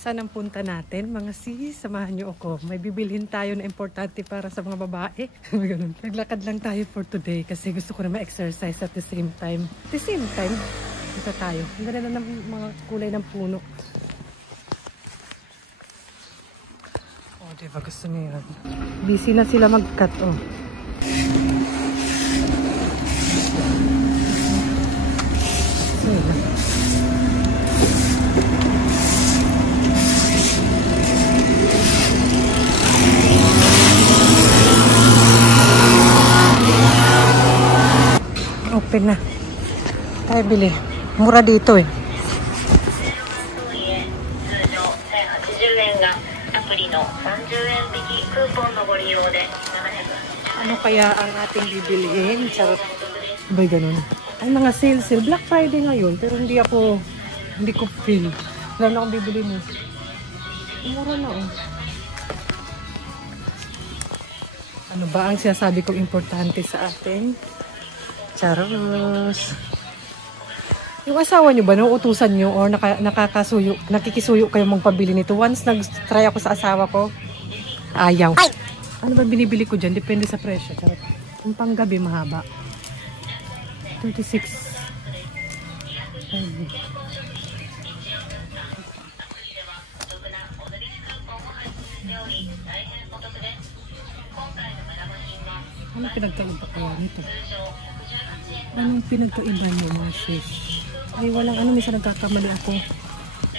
Saan ang punta natin? Mga sis, samahan niyo ako. May bibilhin tayo na importante para sa mga babae. Naglakad lang tayo for today kasi gusto ko na ma-exercise at the same time. At the same time, punta tayo. Ang ganda na ng mga kulay ng puno. Oh, diba? Gusto niyo yun. Busy na sila mag-cut, oh. Open na. Tayo bili. Mura dito eh. Ano kaya ang ating bibilihin? Charot. Ba'y ganun? Ay, mga sale. Black Friday ngayon. Pero hindi ko feel. Wala na akong bibili mo. Mura na oh. Ano ba ang sinasabi kong importante sa atin? Charos. Yung asawa nyo ba, nauutusan nyo or nakikisuyo kayo magpabili nito? Once nag-try ako sa asawa ko, ayaw. Ay! Ano ba binibili ko dyan? Depende sa presyo. Charot. Yung panggabi mahaba. 36. Ano pinagkaiba kaya nito? Anong pinagkaiba niyo mga sis? Ay walang ano, minsan nagkakamali ako.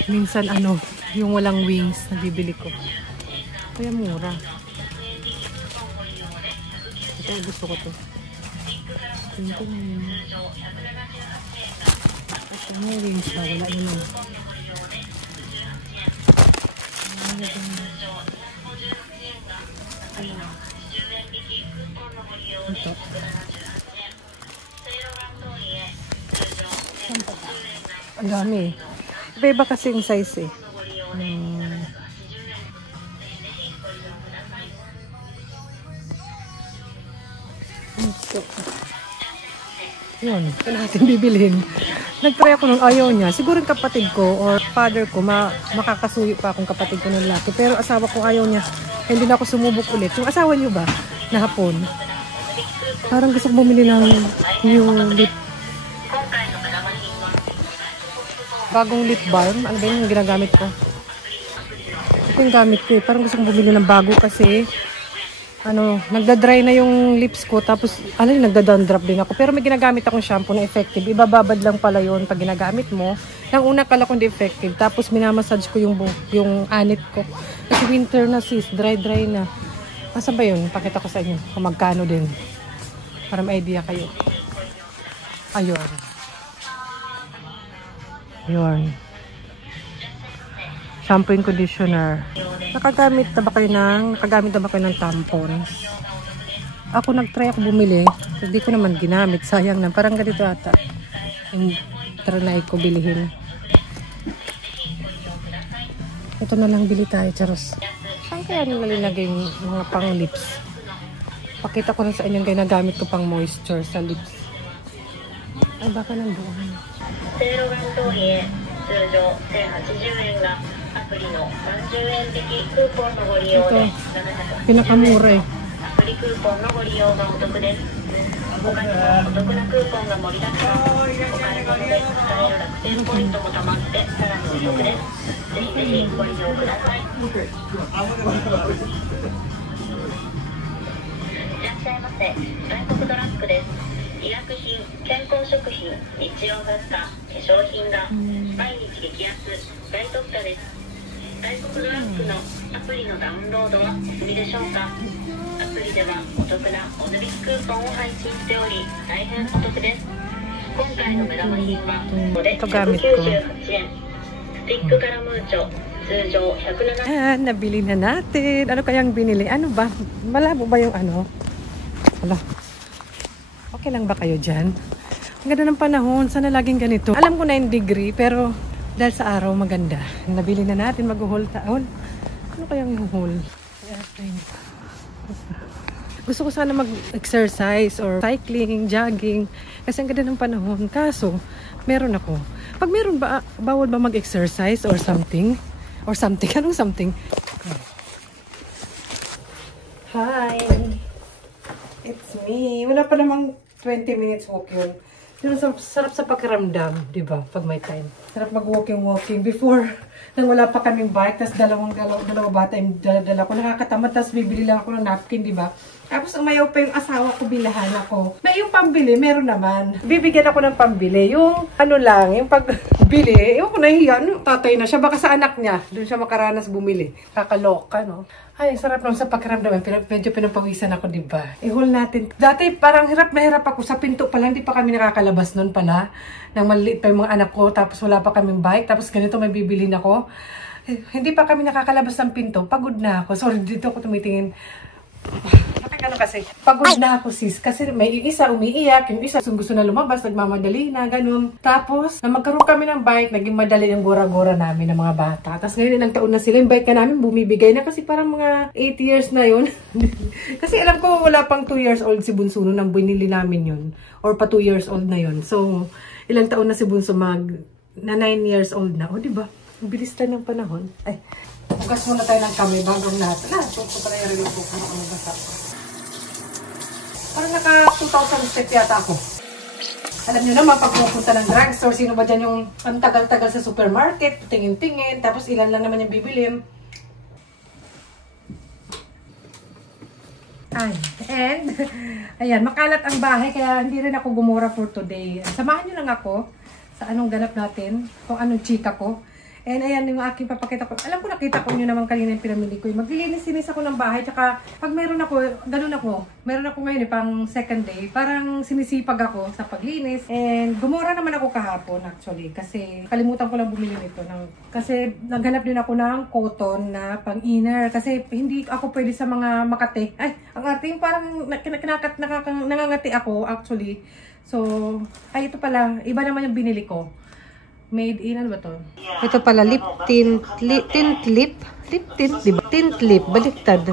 Minsan ano, yung walang wings na bibili ko. Kaya mura. Kaya gusto ko to. Ito na yun. Ito may wings ba? Wala yun lang. Ito. Ang dami eh. Iba kasi yung size eh. Ito. Yun. Ito natin bibilhin. Nag-try ako nung ayaw niya. Siguro yung kapatid ko or father ko, makakasuyo pa akong kapatid ko ng laki. Pero asawa ko ayaw niya. Hindi na ako sumubok ulit. Yung asawa niyo ba? Na hapon. Parang gusto ko bumili ng yung lip. Bagong lip balm. Ano ba yung ginagamit ko? Ito yung gamit ko eh. Parang gusto kong bumili ng bago kasi nagda-dry na yung lips ko. Tapos, nagda-dandruff din ako. Pero may ginagamit akong shampoo na effective. Ibababad lang pala yun pag ginagamit mo. Nang una kala kong di effective. Tapos, minamassage ko yung anit ko. Kasi winter na sis. Dry na. Asa ba yun? Pakita ko sa inyo. Kung magkano din. Para may idea kayo. Ayun. Yun. Shampoo and conditioner. Nakagamit na ba kayo ng tampons? Ako nag-try ako bumili. Hindi ko naman ginamit. Sayang na. Parang ganito ata. Yung trinay ko bilihin. Ito na lang bili tayo, charos. Saan kaya nilalagay yung mga pang lips? Pakita ko na sa inyo yung ginagamit ko pang moisture sa lips. Ay, baka nandoon. Ito, pinakamura eh. Ito gamit ko. Nabili na natin. Ano kayang binili? Ano ba? Malabo ba yung ano? Wala. Okay lang ba kayo dyan? Ang ganda ng panahon. Sana laging ganito. Alam ko 9 degree pero dahil sa araw maganda. Nabili na natin mag-haul taon. Ano kayang haul? Gusto ko sana mag-exercise or cycling, jogging. Kasi ang ganda ng panahon. Kaso, meron ako. Pag meron ba, bawal ba mag-exercise or something? Or something. Anong something? Hi! It's me. Wala pa namang 20 minutes walk yun. Pero sarap sa pakiramdam, di ba? Pag may time. Sarap mag-walking. Before, nang wala pa kaming bike, tapos dalawa bata yung dala ko. Nakakatamad, tapos bibili lang ako ng napkin, di ba? Tapos umayaw pa yung asawa ko, bilahan ako. May yung pambili, meron naman. Bibigyan ako ng pambili. Yung ano lang, yung pagbili, yung ko nahiya, tatay na siya. Baka sa anak niya, doon siya makaranas bumili. Kakaloka, no? Ay, sarap naman sa pakiramdam. Medyo pinapawisan ako, di ba? I-haul natin. Dati parang hirap na hirap ako sa pinto pa lang. Di pa kami nakakalabas noon pala. Nang maliit pa yung mga anak ko. Tapos wala pa kaming bike. Tapos ganito may bibilin ako. Hindi pa kami nakakalabas ng pinto. Pagod na ako. Sorry, dito ako tumitingin. Ano kasi, pagod na ako sis, kasi may isa umiiyak, yung isa gusto na lumabas, nagmamadali na, ganun. Tapos, na magkaroon kami ng bike, naging madali yung gora-gora namin ng mga bata. Tapos ngayon, ilang taon na sila, yung bike ka namin bumibigay na kasi parang mga 8 years na yun. Kasi alam ko, wala pang 2 years old si Bunso nung nang binili namin yun. Or pa 2 years old na yun. So, ilang taon na si Bunso na 9 years old na. O, diba? Bilis tayo ng panahon. Ay, bukas muna tayo ng kami bagong natin. Ito pala yung relo ko kung ano basta. Parang naka 2,000 step yata ako. Alam nyo naman, pag pupunta ng drugstore, sino ba dyan yung ang tagal-tagal sa supermarket, tingin-tingin, tapos ilan lang naman yung bibilin. Ay, and, ayan, makalat ang bahay, kaya hindi rin ako gumura for today. Samahan nyo lang ako sa anong ganap natin, kung anong chika ko. And ayan yung aking papakita ko. Alam ko nakita ko nyo naman kanina yung pinamili ko. Maglilinis-linis ako ng bahay. Tsaka pag meron ako, ganun ako. Meron ako ngayon pang second day. Parang sinisipag ako sa paglinis. And gumura naman ako kahapon actually. Kasi kalimutan ko lang bumili nito. Kasi naghanap din ako ng cotton na pang-inner. Kasi hindi ako pwede sa mga Makati. Ay, ang ating parang nangangati ako actually. So, ay ito pala. Iba naman yung binili ko. Made in, ano ba to? Ito pala, lip tint lip, diba? Tint lip, baliktad.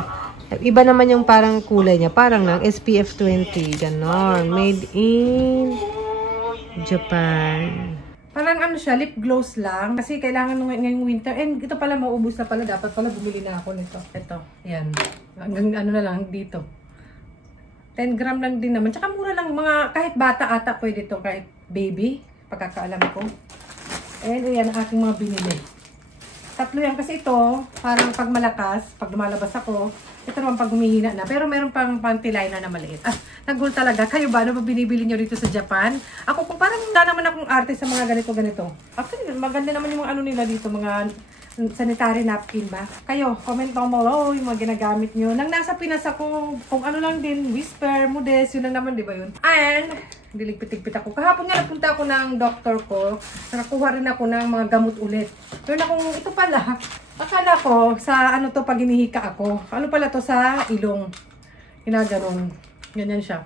Iba naman yung parang kulay niya, parang ng SPF 20, ganon. Made in Japan. Parang ano siya, lip gloss lang. Kasi kailangan ngayong winter. And ito pala, maubos na pala. Dapat pala bumili na ako nito. Ito, yan. Hanggang ano na lang, dito. 10 gram lang din naman. Tsaka mura lang, mga kahit bata ata pwede to, kahit baby. Pagkakaalam ko. And ayan ang aking mga binili. Tatlo yan kasi ito, parang pag malakas, pag lumalabas ako, ito naman pag humihina na. Pero meron pang panty-liner na maliit. Ah, nagul talaga. Kayo ba? Ano ba binibili nyo dito sa Japan? Ako kung parang wala naman akong arte sa mga ganito-ganito. Actually, maganda naman yung mga ano nila dito, mga sanitary napkin ba? Kayo, comment mo mo, yung mga ginagamit nyo. Nang nasa Pinas ako, kung ano lang din, Whisper, Modest, yun lang naman, di ba yun? And, diligpit-ligpit ako. Kahapon nga napunta ako ng doktor ko, nakakuha rin ako ng mga gamot ulit. Pero akong, ito pala, akala ko, sa ano to pag inihika ako. Ano pala to sa ilong. Ginaganon. Ganyan siya.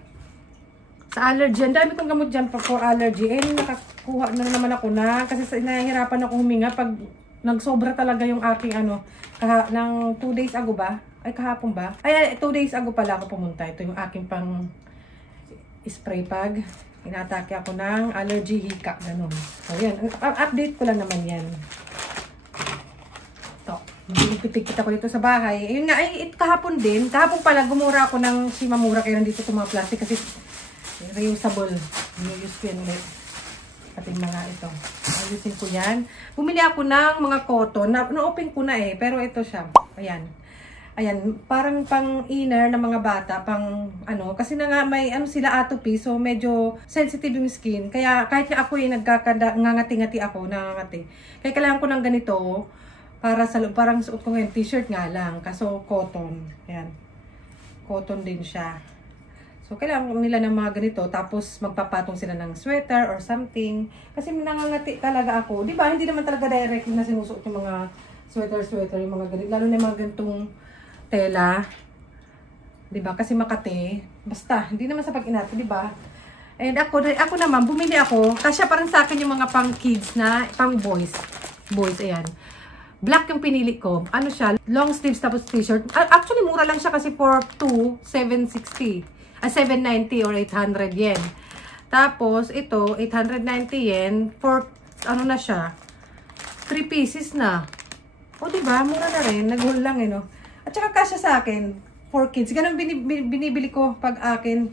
Sa allergy, ang dami kong gamot dyan for allergy. Eh, nakakuha na naman ako na, kasi nahihirapan ako huminga pag nagsobra talaga yung aking ano, ng 2 days ago ba? Ay, kahapon ba? Ay, 2 days ago pala ako pumunta. Ito yung aking pang spray pag. Inatake ako ng allergy hika. Ganun. So, yan. Update ko lang naman yan. Ito. Pitik-pitik ako dito sa bahay. Ayun nga, ay, kahapon din. Kahapon pala, gumura ako ng Shimamura. Kaya nandito itong mga plastic kasi reusable. Reuse ko yan ulit. Ating mga ito. Ayusin ko yan. Bumili ako ng mga cotton. Na-open ko na eh. Pero ito siya. Ayan. Ayan. Parang pang inner na mga bata. Pang ano. Kasi na nga may ano sila atopy. So medyo sensitive yung skin. Kaya kahit na ako nangangati-ngati ako. Nangangati. Kaya kailangan ko ng ganito. Para sa loob. Parang suot ko ngayon. T-shirt nga lang. Kaso cotton. Ayan. Cotton din siya. So, kailangan nila ng mga ganito. Tapos, magpapatong sila ng sweater or something. Kasi nangangati talaga ako. Diba? Hindi naman talaga direct na sinusuot yung mga sweater, yung mga ganito. Lalo na yung mga ganitong tela. Diba? Kasi Makati. Basta, hindi naman sa pag-inati, diba? And ako naman, bumili ako. Kasya parang sa akin yung mga pang kids na, pang boys. Boys, ayan. Black yung pinili ko. Ano siya? Long sleeves tapos t-shirt. Actually, mura lang siya kasi for 760. 790 or 800 yen. Tapos, ito, 890 yen for, ano na siya, 3 pieces na. O, diba? Mura na rin. Nag-haul lang, eh, no? At saka kasya sa akin, 4 kids. Ganun binibili ko pag akin,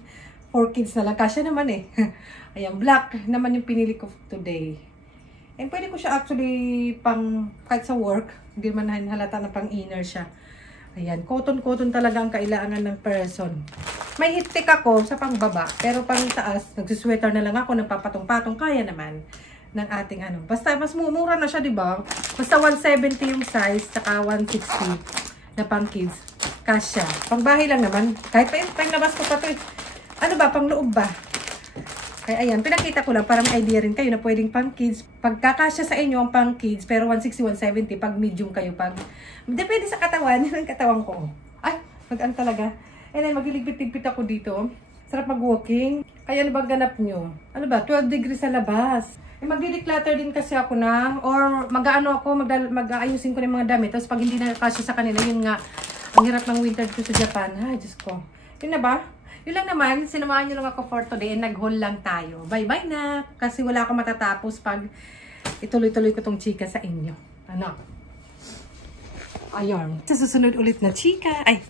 4 kids na lang. Kasya naman, eh. Ayan, black naman yung pinili ko today. And pwede ko siya actually pang, kahit sa work, hindi man halata na pang inner siya. Ayan, cotton-cotton talaga ang kailangan ng person. May hitik ako sa pangbaba, pero pang taas, nagsusweater na lang ako, nagpapatong-patong, kaya naman ng ating ano. Basta, mas mura na siya, diba? Basta 170 yung size, saka 160 na pang kids. Kasya. Pang bahay lang naman. Kahit pang labas ko pa ito. Ano ba, pang loob ba? Kaya ayan, pinakita ko lang para may idea rin kayo na pwedeng pang kids. Pagkakasya sa inyo ang pang kids, pero 160, 170, pag medium kayo, pag... Depende sa katawan, yun ang katawan ko. Ay, mag-ano talaga. And then, magliligpit-ligpit ako dito. Sarap mag-walking. Kaya ano ba ganap nyo? Ano ba, 12 degrees sa labas. Eh, magdi-declutter din kasi ako na, or mag-ano ako, mag-aayusin ko ng mga damit. Tapos pag hindi na kasya sa kanila, yun nga, ang hirap ng winter dito sa Japan. Ay, Diyos ko. Yun na ba? Yun lang naman, sinamahan nyo lang ako for today and nag-haul lang tayo. Bye-bye na! Kasi wala akong matatapos pag ituloy-tuloy ko tong chika sa inyo. Ano? Ayun. Sa susunod ulit na chika. Ay!